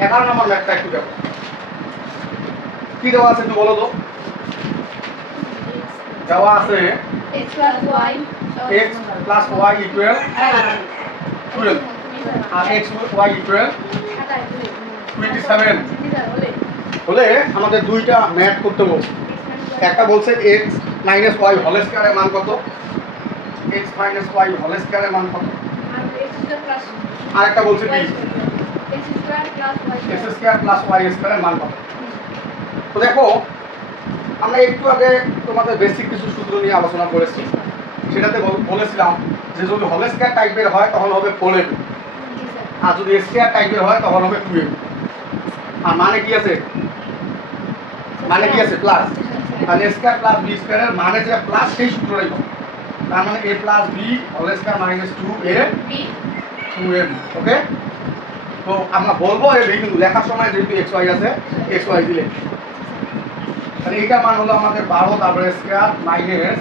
11 নম্বর ম্যাথটা একটু দেখো কি দেওয়া আছে একটু বলো তো। দেওয়া আছে x plus y x plus y equal 12 আর x y equal 27 হলে আমাদের দুইটা ম্যাথ করতে বলছে। একটা বলছে x minus y হোল স্কয়ারের মান কত, x minus y হোল স্কয়ারের মান কত, আর একটা বলছে কি x স্কয়ার প্লাস y স্কয়ারের মান কত। তো দেখো আমরা একটু আগে তোমাদের বেসিক কিছু সূত্র নিয়ে আলোচনা করেছি। সেটাতে বলেছিলাম যে যদি হোল স্কয়ার টাইপের হয় তখন হবে 4ab, আর যদি স্কয়ার টাইপের হয় তখন হবে 2ab। আর মানে কি আছে, মানে কি আছে প্লাস, তাহলে a স্কয়ার প্লাস b স্কয়ারের মানে যে প্লাস সেই সূত্রটাই হবে। তার মানে a plus b whole square minus 2ab 2ab। Okay, তো আমরা বলবো ab কিন্তু লেখার সময় যেহেতু xy আছে xy দিলে তাহলে এইটার মান হলো আমাদের 12 তারপরে স্কয়ার মাইনাস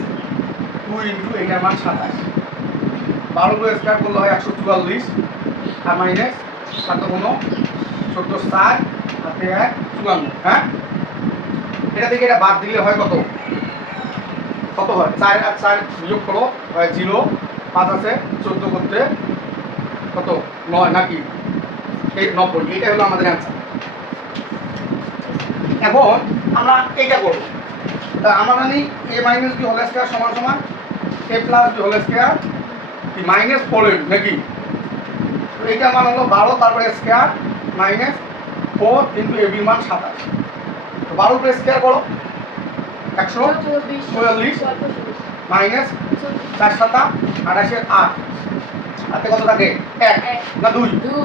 2 ইনটু এইটার মান 27। 12 এর স্কয়ার করলে হয় 144 আর মাইনাস 7 গুণ 14 60 হাতে 1 54। হ্যাঁ, এটা থেকে এটা বাদ দিলে হয় কত, কত হয় 4 আর 4 বিয়োগ করো হয় 0, 5 আছে 14 করতে কত 9 নাকি এই 90। এটা হলো আমাদের অ্যানসার। এখন আমরা এইটা করব, তা আমরা জানি a minus b whole square সমান সমান a plus b whole square কি মাইনাস 4ab নাকি। তো এইটা মান হলো 12 তারপরে স্কয়ার মাইনাস 4 ইনটু ab এর মান 27। তো 12 এর স্কয়ার করো 144 মাইনাস 4 7 28 এর 8 হাতে কত থাকে 1 না 2 2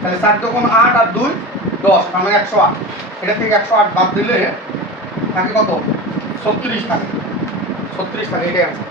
তাহলে 4 দুগুণ 8 আর 2 10 মানে 108। এটা থেকে 108 বাদ দিলে থাকে কত 36 থাকে, 36 থাকে। এটাই অ্যানসার।